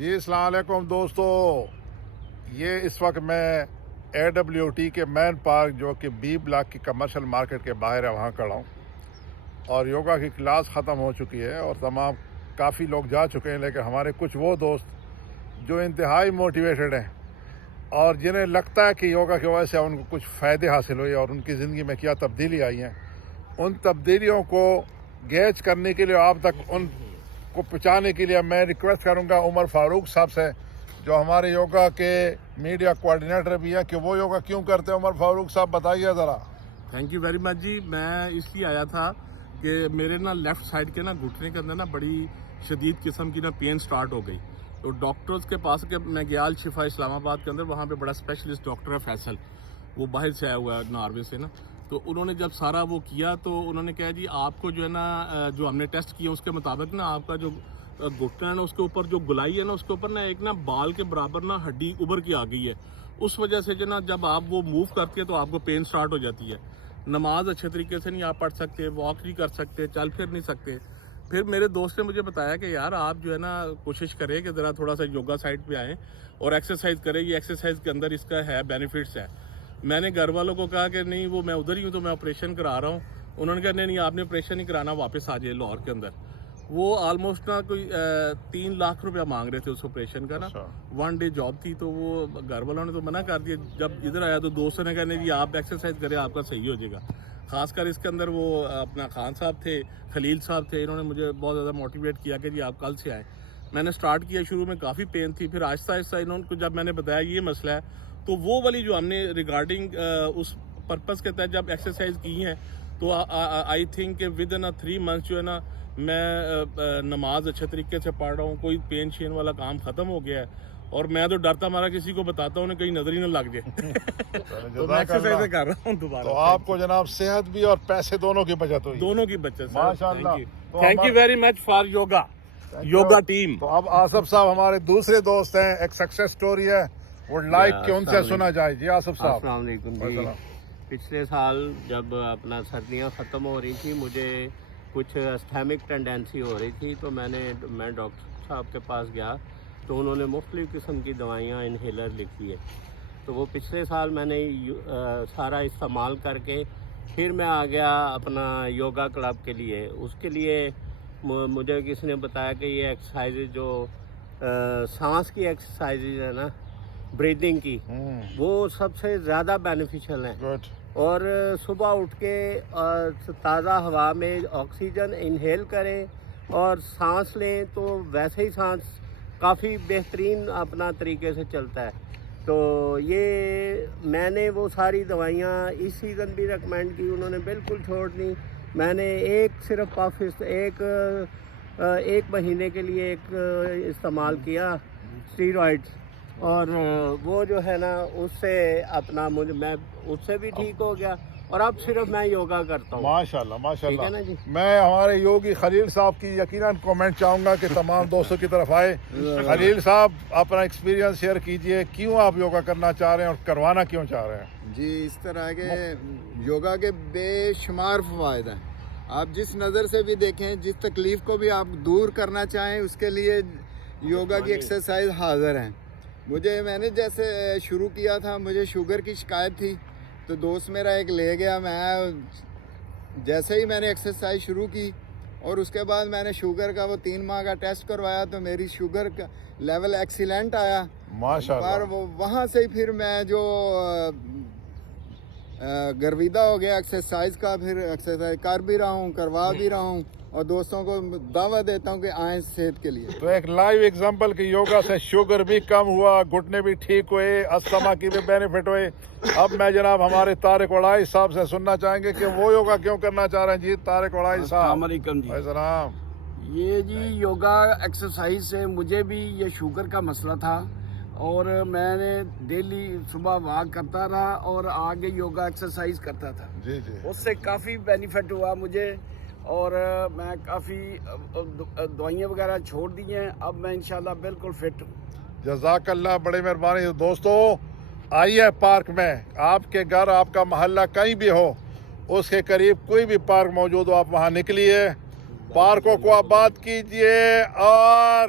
جی السلام علیکم دوستو، یہ اس وقت میں AWT کے مین پارک جو کہ B بلاک کی کمرشل مارکیٹ کے باہر ہے وہاں کھڑا ہوں، اور یوگا کی کلاس ختم ہو چکی ہے اور تمام کافی لوگ جا چکے ہیں، لیکن ہمارے کچھ وہ دوست جو انتہائی موٹیویٹڈ ہیں اور جنہیں لگتا ہے کہ یوگا کی وجہ سے ان کو کچھ فائدے حاصل ہوئے اور ان کی زندگی میں کیا تبدیلی آئی ہیں، ان تبدیلیوں کو گیج کرنے کے لیے آپ تک ان کو پہنچانے کے لیے میں ریکویسٹ کروں گا عمر فاروق صاحب سے، جو ہمارے یوگا کے میڈیا کوآرڈینیٹر بھی ہیں، کہ وہ یوگا کیوں کرتے ہیں۔ عمر فاروق صاحب بتائیے ذرا۔ تھینک یو ویری مچ جی۔ میں اس لیے آیا تھا کہ میرے لیفٹ سائڈ کے گھٹنے کے اندر بڑی شدید قسم کی پین سٹارٹ ہو گئی، تو ڈاکٹرز کے پاس کہ میں گیا الشفا اسلام آباد کے اندر، وہاں پہ بڑا اسپیشلسٹ ڈاکٹر ہے فیصل، وہ باہر سے آیا ہوا ہے ناروے سے تو انہوں نے جب سارا وہ کیا تو انہوں نے کہا جی آپ کو جو ہے جو ہم نے ٹیسٹ کیا اس کے مطابق آپ کا جو گھٹنا ہے اس کے اوپر جو گلائی ہے اس کے اوپر ایک بال کے برابر ہڈی ابھر کے آ گئی ہے، اس وجہ سے جو جب آپ وہ موو کرتے ہیں تو آپ کو پین سٹارٹ ہو جاتی ہے، نماز اچھے طریقے سے نہیں آپ پڑھ سکتے، واک نہیں کر سکتے، چل پھر نہیں سکتے۔ پھر میرے دوست نے مجھے بتایا کہ یار آپ جو ہے کوشش کریں کہ ذرا تھوڑا سا یوگا سائٹ پہ آئیں اور ایکسرسائز کریں، یہ ایکسرسائز کے اندر اس کا ہے بینیفٹس ہے۔ میں نے گھر والوں کو کہا کہ نہیں وہ میں ادھر ہی ہوں تو میں آپریشن کرا رہا ہوں، انہوں نے کہا نہیں آپ نے آپریشن نہیں کرانا، واپس آ جائے لاہور کے اندر۔ وہ آلموسٹ کوئی 3 لاکھ روپیہ مانگ رہے تھے اس آپریشن کا 1 ڈے جاب تھی، تو وہ گھر والوں نے تو منع کر دیا۔ جب ادھر آیا تو دوست نے کہا نہیں جی آپ ایکسرسائز کریں آپ کا صحیح ہو جائے گا۔ خاص کر اس کے اندر وہ اپنا خان صاحب تھے، خلیل صاحب تھے، انہوں نے مجھے بہت زیادہ موٹیویٹ کیا کہ جی آپ کل سے آئیں۔ میں نے سٹارٹ کیا، شروع میں کافی پین تھی، پھر آہستہ آہستہ انہوں کو جب میں نے بتایا یہ مسئلہ ہے تو وہ والی جو ہم نے ریگارڈنگ اس پرپس کے تحت جب ایکسرسائز کی ہیں تو آئی تھنک کہ ود ان 3 منتھس جو ہے میں نماز اچھے طریقے سے پڑھ رہا ہوں، کوئی پین شین والا کام ختم ہو گیا ہے، اور میں تو ڈرتا مارا کسی کو بتاتا ہوں کہیں نظر ہی نہ لگ جائے تو میں ایکسرسائز کر رہا ہوں دوبارہ۔ تو آپ کو جناب صحت بھی اور پیسے دونوں کی بچت ہوئی، دونوں کی بچت۔ ماشاءاللہ۔ Thank you very much for yoga team. تو اب آصف صاحب ہمارے دوسرے دوست ہیں، ایک سکسیس سٹوری ہے، وڈ لائک کہ ان سے سنا جائے۔ جی آصف صاحب۔ السلام علیکم جی۔ پچھلے سال جب اپنا سردیاں ختم ہو رہی تھی، مجھے کچھ اسٹھیمک ٹینڈنسی ہو رہی تھی، تو میں ڈاکٹر صاحب کے پاس گیا تو انہوں نے مختلف قسم کی دوائیاں انہیلر لکھی ہے، تو وہ پچھلے سال میں نے سارا استعمال کر کے پھر میں آ گیا اپنا یوگا کلب کے لیے۔ اس کے لیے مجھے کسی نے بتایا کہ یہ ایکسرسائز جو سانس کی ایکسرسائز ہے بریدنگ کی، وہ سب سے زیادہ بینیفیشل ہیں، اور صبح اٹھ کے تازہ ہوا میں آکسیجن انہیل کریں اور سانس لیں تو ویسے ہی سانس کافی بہترین اپنا طریقے سے چلتا ہے۔ تو یہ میں نے وہ ساری دوائیاں اس سیزن بھی ریکمینڈ کی، انہوں نے بالکل چھوڑ دی۔ میں نے صرف ایک مہینے کے لیے استعمال کیا اسٹیرائڈس، اور وہ جو ہے اس سے اپنا میں اس سے بھی ٹھیک ہو گیا، اور اب صرف میں یوگا کرتا ہوں۔ ماشاءاللہ ماشاءاللہ۔ ٹھیک ہے نا جی۔ میں ہمارے یوگی خلیل صاحب کی یقیناً کامنٹ چاہوں گا کہ تمام دوستوں کی طرف آئے۔ خلیل صاحب اپنا ایکسپیرینس شیئر کیجئے، کیوں آپ یوگا کرنا چاہ رہے ہیں اور کروانا کیوں چاہ رہے ہیں؟ جی اس طرح کے یوگا کے بے شمار فوائد ہیں، آپ جس نظر سے بھی دیکھیں، جس تکلیف کو بھی آپ دور کرنا چاہیں اس کے لیے یوگا کی ایکسرسائز حاضر ہیں۔ میں نے جیسے شروع کیا تھا، مجھے شوگر کی شکایت تھی، تو دوست میرا ایک لے گیا، میں جیسے ہی میں نے ایکسرسائز شروع کی اور اس کے بعد میں نے شوگر کا وہ 3 ماہ کا ٹیسٹ کروایا تو میری شوگر کا لیول ایکسیلنٹ آیا ماشاءاللہ۔ اور وہاں سے پھر میں جو گرویدہ ہو گیا ایکسرسائز کا، پھر ایکسرسائز کر بھی رہا ہوں، کروا بھی رہا ہوں، اور دوستوں کو دعوت دیتا ہوں کہ آئیں صحت کے لیے۔ تو ایک لائیو ایگزامپل کہ یوگا سے شوگر بھی کم ہوا، گھٹنے بھی ٹھیک ہوئے، استما کی بھی بینیفٹ ہوئے۔ اب میں جناب ہمارے طارق وڑائی صاحب سے سننا چاہیں گے کہ وہ یوگا کیوں کرنا چاہ رہے ہیں۔ جی طارق وڑائی صاحب۔ السلام علیکم جی۔ السلام۔ یہ جی یوگا ایکسرسائز سے مجھے بھی یہ شوگر کا مسئلہ تھا، اور میں نے ڈیلی صبح واک کرتا رہا اور آگے یوگا ایکسرسائز کرتا تھا، جی جی۔ اس سے کافی بینیفٹ ہوا مجھے، اور میں کافی دوائیاں وغیرہ چھوڑ دی ہیں، اب میں انشاءاللہ بالکل فٹ ہوں۔ جزاک اللہ، بڑی مہربانی۔ دوستو آئیے پارک میں، آپ کے گھر، آپ کا محلہ کہیں بھی ہو، اس کے قریب کوئی بھی پارک موجود ہو، آپ وہاں نکلیے، پارکوں کو آباد کیجئے اور